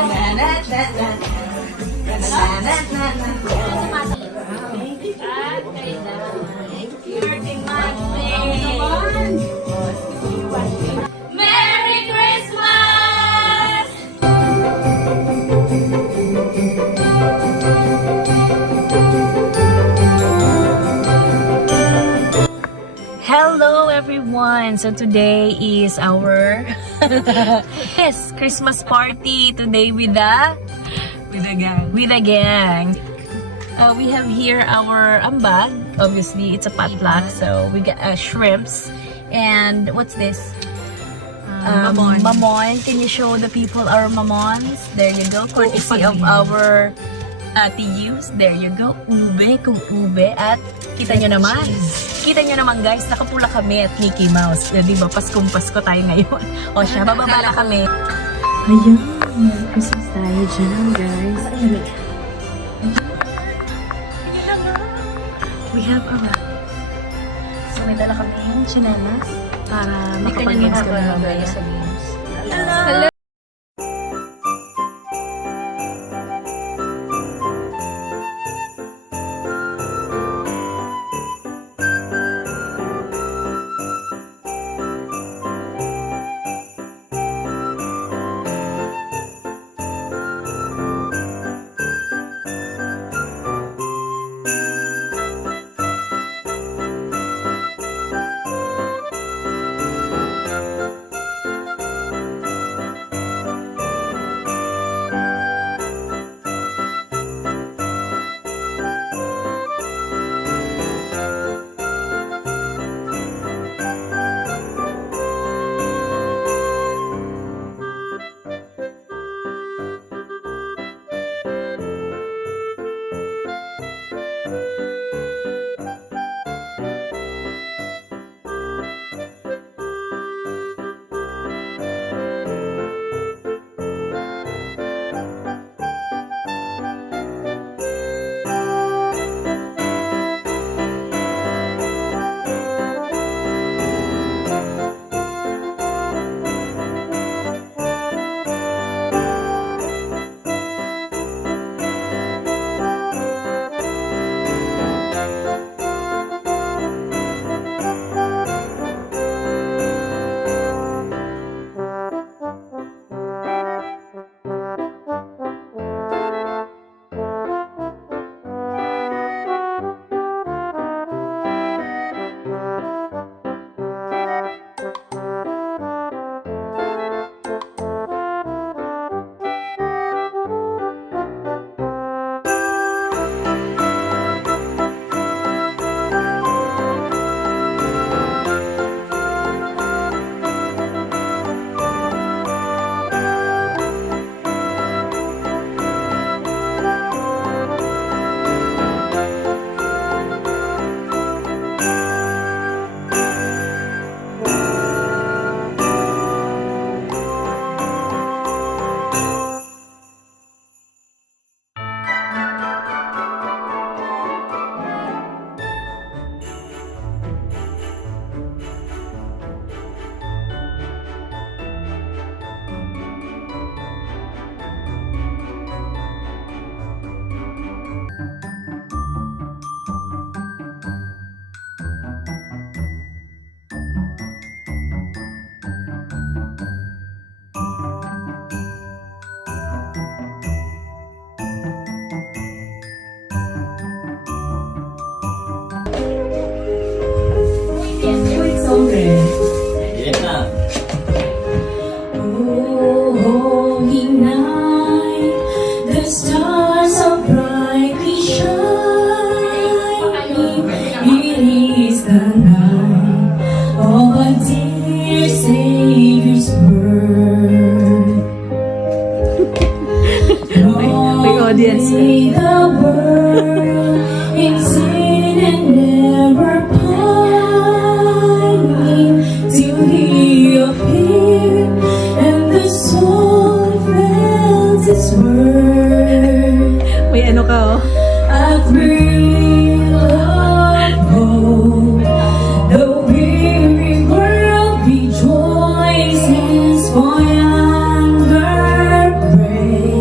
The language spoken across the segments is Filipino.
Merry Christmas! Hello everyone! So today is our yes, Christmas party today with the gang. We have here our ambag. Obviously, it's a potluck. So we got shrimps and what's this? Mamon. Mamon. Can you show the people our mamons? There you go. Courtesy of our TUs. There you go. Ube kung ube. At kita nyo naman. Kita nyo naman guys, nakapula kami at Mickey Mouse. Diba, Paskong Pasko tayo ngayon. O siya, bababa na kami. Ayan, Merry Christmas tayo dyan, guys. We have a wrap. So may dala kami yung chinelas para makapag-games kami mamaya. Hello! audience. The world in sin and never pining till He appeared, and the soul felt His word. May ano ka oh? A thrill of hope, the weary world rejoices for yonder praise.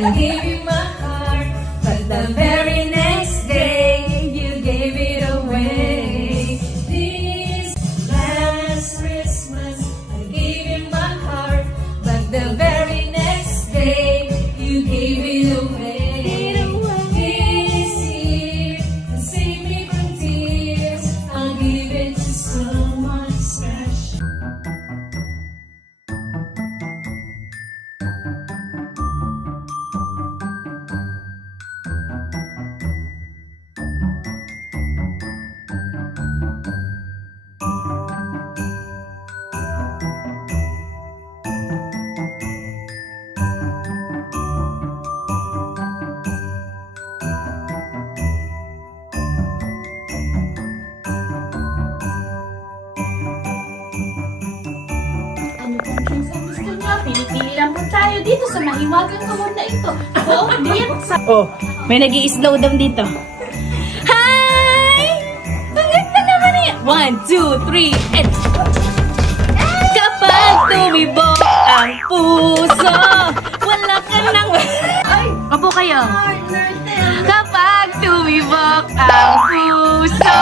I gave you my heart, but the very next day you gave it away. This last Christmas I gave you my heart, but the very next day you gave it away. This year to save me from tears, I'll give it to someone special. Ano pong pinsang gusto niya? Pinipili lang po tayo dito sa mahiwagang kamon na ito. Oh, diyan sa... Oh, may nag-i-slow down dito. Hi! Ang ganda naman eh! 1, 2, 3, and... Kapag tumibok ang puso, wala ka nang... Ay! Opo kayo. Kapag tumibok ang puso,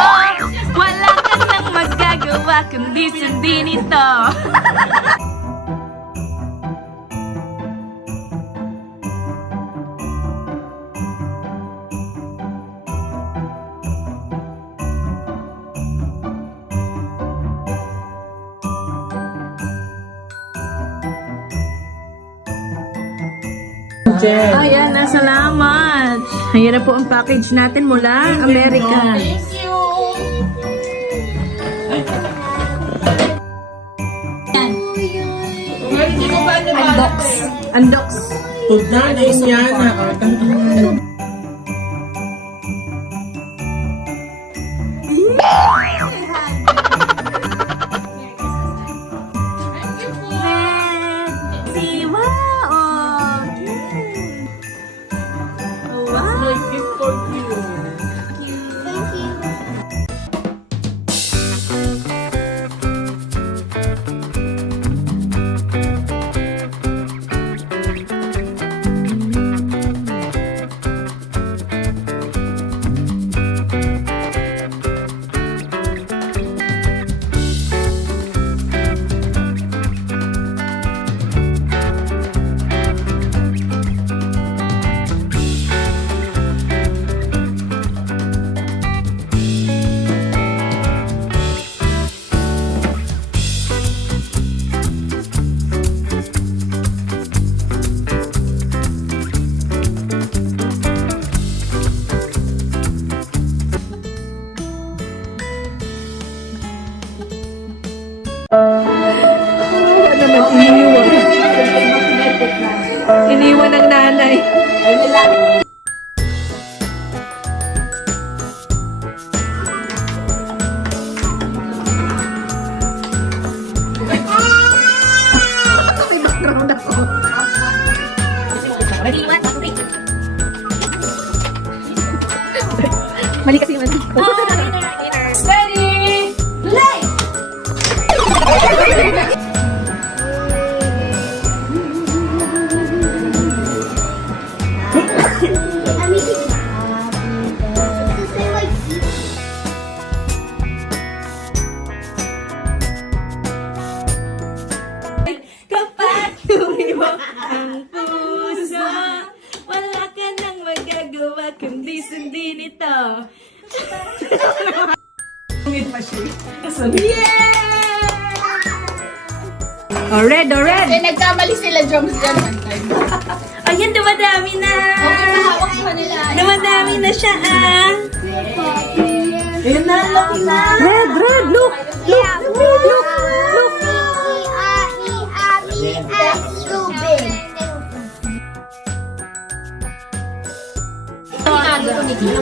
wala ka nang magagawa kundi sundin ito. Ayan na, salamat. Ayan na po ang package natin mula America. Thank you! Unbox. Unbox. Tugna na yan na. See, wow. Wow. Gift for you. Iniwan ng nanay. May background ako. Mali kasi yung Ready? Play! Kapag tumibok ang puso, wala ka nang magagawa kundi sundin ito. Oh, red, oh, red. Eh, nagkamali sila drums dyan. Ayan, dumadami na. Okay, mahawak pa nila. Dumadami na siya, ah. Ayan na, look na. Red, red, look. Look, look, look.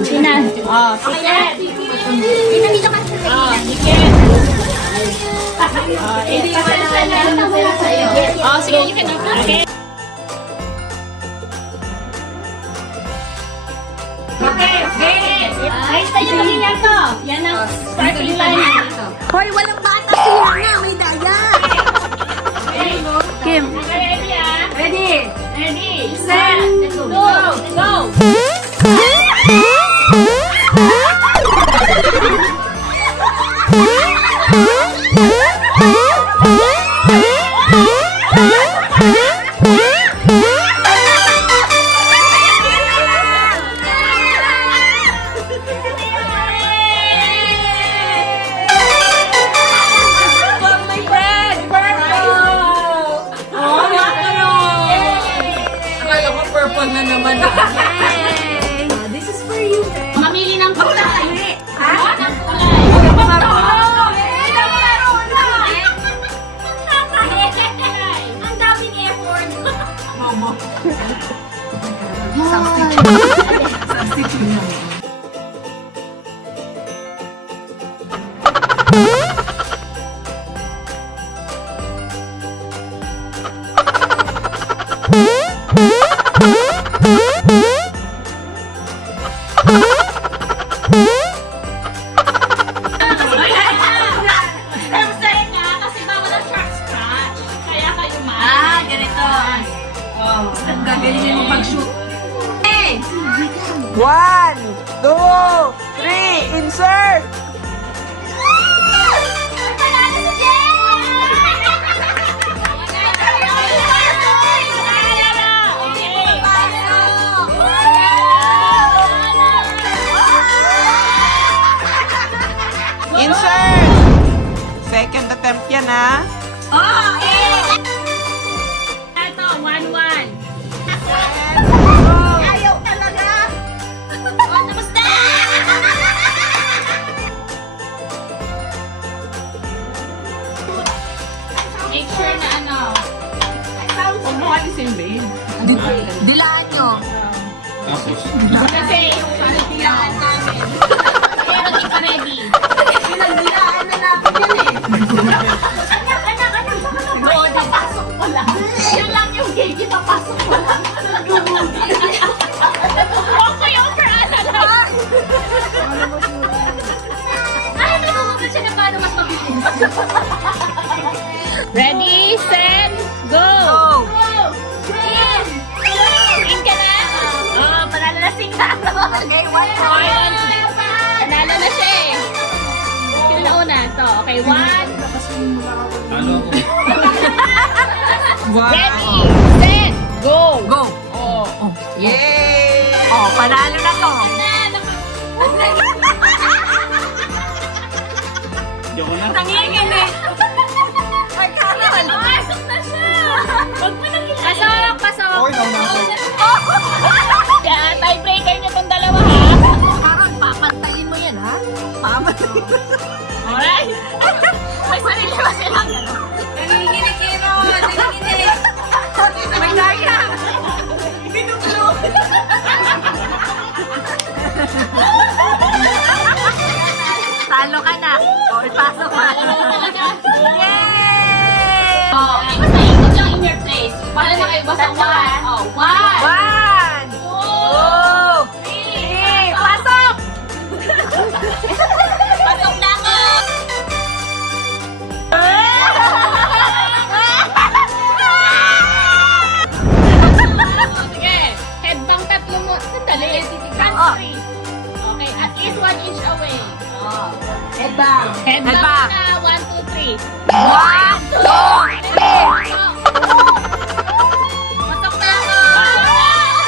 Sinan. Oh, tiket. Pinamito ka sa oh, tiket. Oh, hindi pa na sila sa'yo. Oh, sige, you can open. Okay. Okay, okay. Ayos tayo maging yan to. Yan ang starting line dito. Hoy, walang bata sila nga. May daya. Okay. Kim. Ready, ah? Ready? Ready. Set. Go! my friend! Oh, akala ko purple na naman. This is for you, friend. Mamili ng kulay. Ha? Ng kulay. Ang daming effort. Kasi bawal ang scratch. Kaya kayo Ganito. Gagalingin mo pag-shoot. 1, 2, 3, insert! Insert! Second attempt yan, ha? Ito, 1-1. Ayaw talaga. Tapos na! Make sure na ano. Huwag mo alisin, babe. Dilaan nyo. Tapos, Kasi, panitilaan namin. Pero di pa ready. Pinagdilaan na natin yan eh. Bro, papasok mo lang. Yun lang yung gate, papasok mo lang. Okay, over, ala lang. Ay, nagugugol siya na paano mas mabilis. Ready, set, go! In ka na? Oo, panalo na si Karo. Okay, 1 point. Panalo na siya eh. Sino na una? Ito, okay, 1. ano ako? Ready, set, go! Go. Yay! Oh, panalo na to. Yoko na. Nangingin eh. Ay, Carol. Pasok na siya! Huwag mo nang pasok, pasok! Okay, nauna ako. Kaya, tiebreaker niyo tong dalawa ha? Carol, papantayin mo yan, ha? Papantayin. Alright? May sarili ba silang gano'n? Nanginginig, Carol. Nanginginig. May kaya. Talo ka na. O, ipasok ka. Yay! Oh, basta ikot lang in your place. Para na kayo basta 1. Oh, 1, 1, 2, 2, 3, pasok! pasok na ako! Sige, headbang tatlo mo. Sandali. Country. Okay, at least 1 inch away. Oh. Headbang. Headbang Headbang. na 1, 2, 3. 1, 2, 3. Pasok na ako!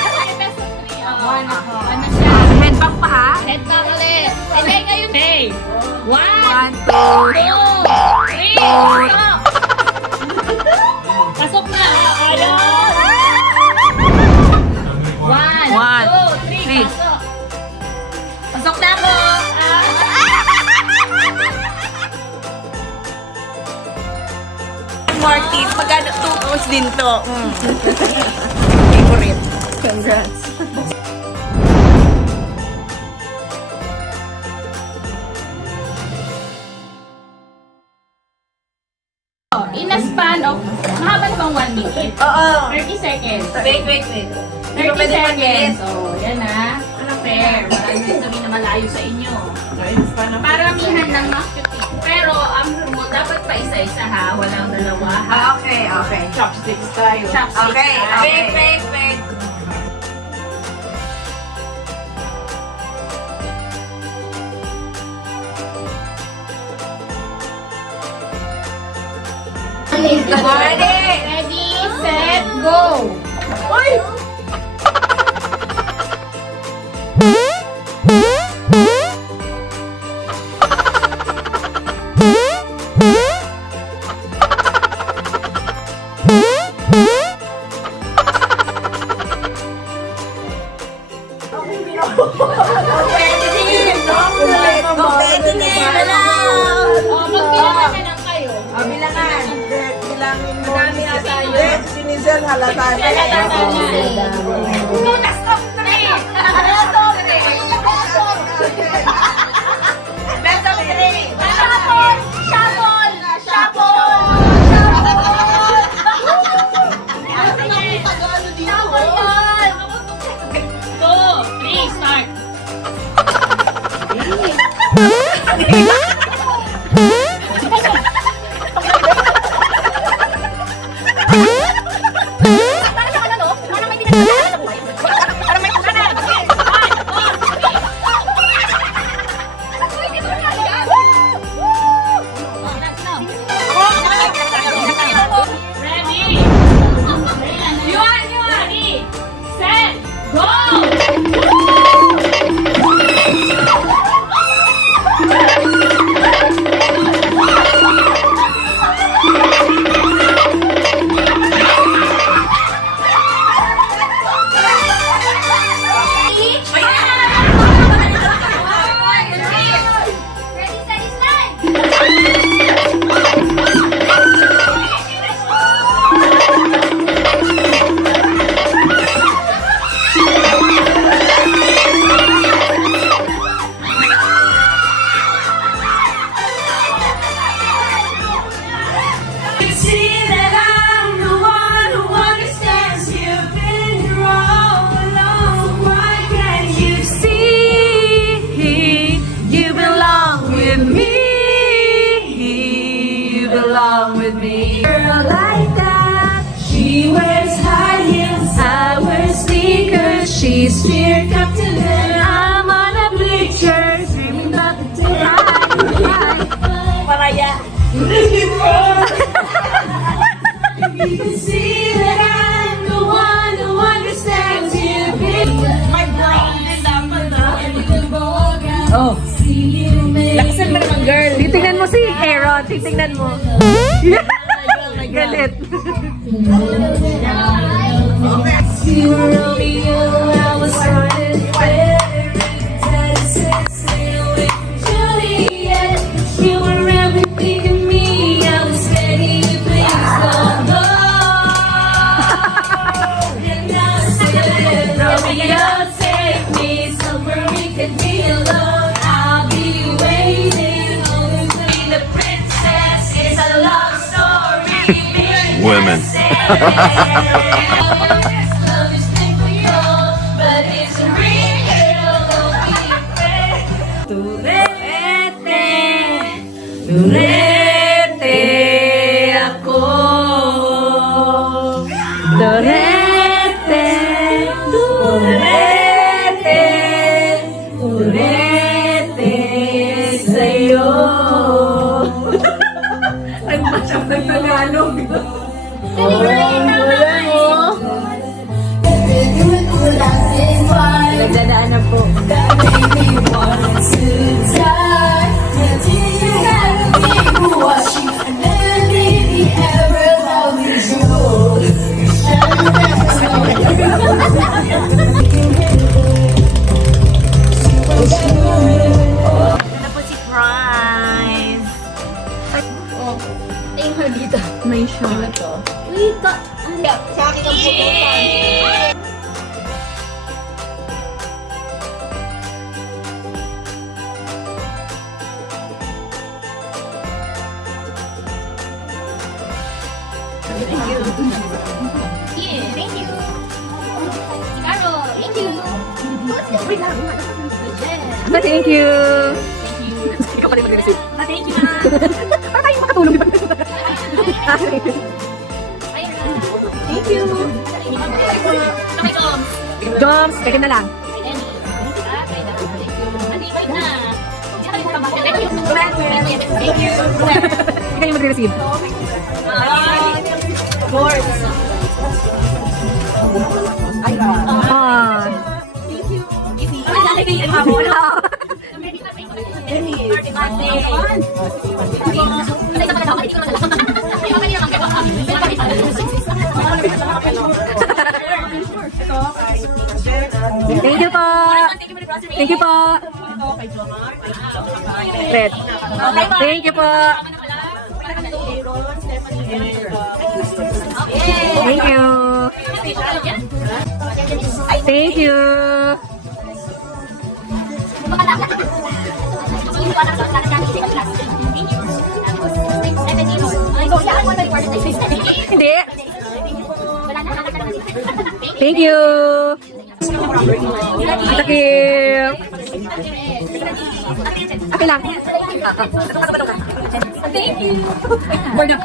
Okay, best of 3. Oh. 1 ako. 1 na siya. Headbang pa, ha? Headbang ulit. Hindi kayo. Hey! 1, 1, 2, 2, 3. Pasok na. Ayun. 1, 2, 3. Pasok. Pasok na ako. Martin, magkano 2 pounds din to. Favorite. Congrats. In a span of, mahaba namang 1 minute. Oo. 30 seconds. Wait. 30 seconds. Oh, yan ha. Fair. Marami din kami na malayo sa inyo. Paramihan ng marketing. Pero ang mo dapat pa isa-isa ha. Walang dalawa ha. Okay. Chopsticks tayo. Chopsticks. Okay. ha? Wait. Ready, set, go! Oh, magbilangan na lang kayo. Bilangan. Bilangin mo. Marami na tayo. Si Nizel halata na. Go na, stop, three! Stop, three! Best of three. Shuffle! Shuffle! Shuffle! Go! Three, start! Ready? You are ready? Set! Go! Ready, steady, slide! See that I'm the one who understands you've been here all along. Why can't you see you belong with me? You belong with me. Girl like that, she wears high heels, I wear sneakers. She's fear captain and I'm on a bleacher, dreaming about the day I Paraya. You can see that I'm the one who understands you. My brown is up and down. Oh. See you make Laksan mo naman, girl. Titingnan mo si Aaron. Titingnan mo. Galit. you were Romeo, I was started Juliet, you were everything to me. I was ready to please don't go. And now said, Romeo, take me somewhere we can be alone. I'll be waiting, always be the princess. It's a love story. Women. Love is real, but it's real. Don't be afraid. Turete ako. Turete. Turete. Turete sa'yo. Nagpasyak ng Tagalog. Nagdadaan na po. Ito po si Prize. May shot. Thank you. Carol, thank you. Thank you. Thank you. Thank you, ma. Para tayo makatulog, di ba? Ayun na. Thank you. Okay, Tom. Joms, teka na lang. Lenny. Andi, wait na. Thank you. Thank you. Hindi kayo magre-receive. Bye. Ah. Thank you po. Thank you po. Red. Thank you po. Thank you. Thank you. Hindi. Thank you. Takip. Okay lang. Thank you. Borda.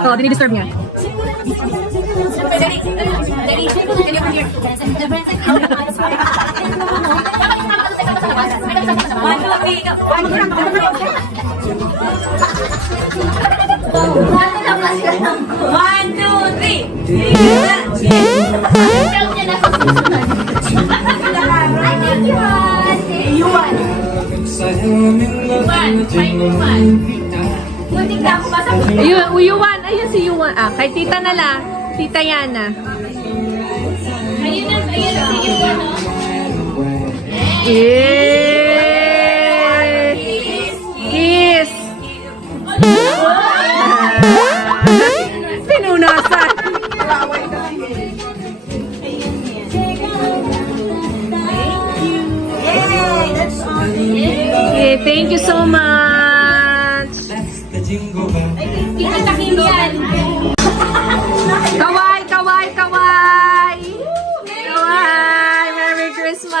Oh, dinidisturb niya. One, two, three. Yuan. Ayun si Yuan. Ah, kay Tita na lang. Tita Yana. Ayun na si Iwan, no? Kiss. Pinunasan. Okay, thank you so much. Kinatakin yan. Kawai! Merry Christmas!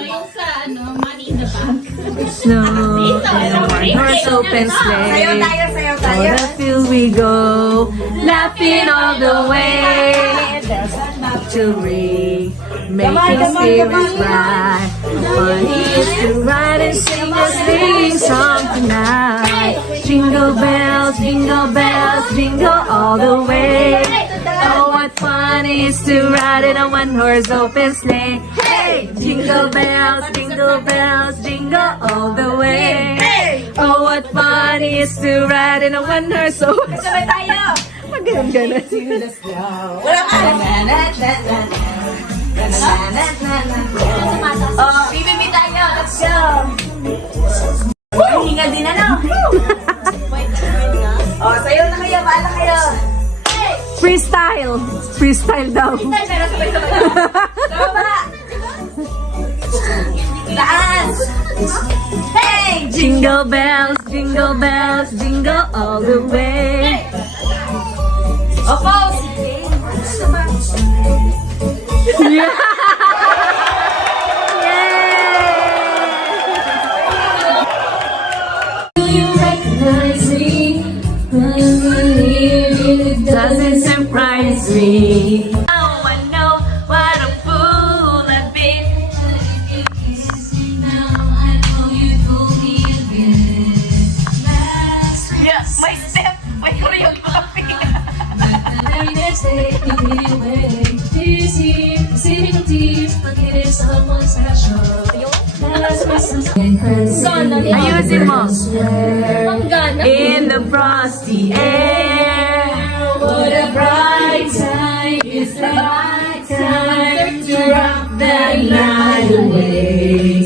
Yung sa, money in the bank. No, hearts open sleigh. On the field we go, laughing all the way. To ring, making spirits bright. Fun is to ride and sing a sleighing song tonight. Jingle bells, jingle all the way. Oh, what fun it is to ride in a one-horse open sleigh. Hey! Jingle bells, jingle all the way. Oh, what fun it is to ride in a one-horse open sleigh. Sabay tayo! Maganon-ganon. Oh, BBB tayo. Let's go. Hinga din Oh, sayo na kayo. Baala kayo. Freestyle daw. Pero sabay-sabay. Baba. Taas. Hey! Jingle bells, jingle all the way. Oppose. Yeah! Doesn't surprise me. Oh, I know what a fool I've been. Yeah, my step, my choreography. Ayusin mo. Hanggang. In the frosty air, What a bright time, it's the right time to rock that night away.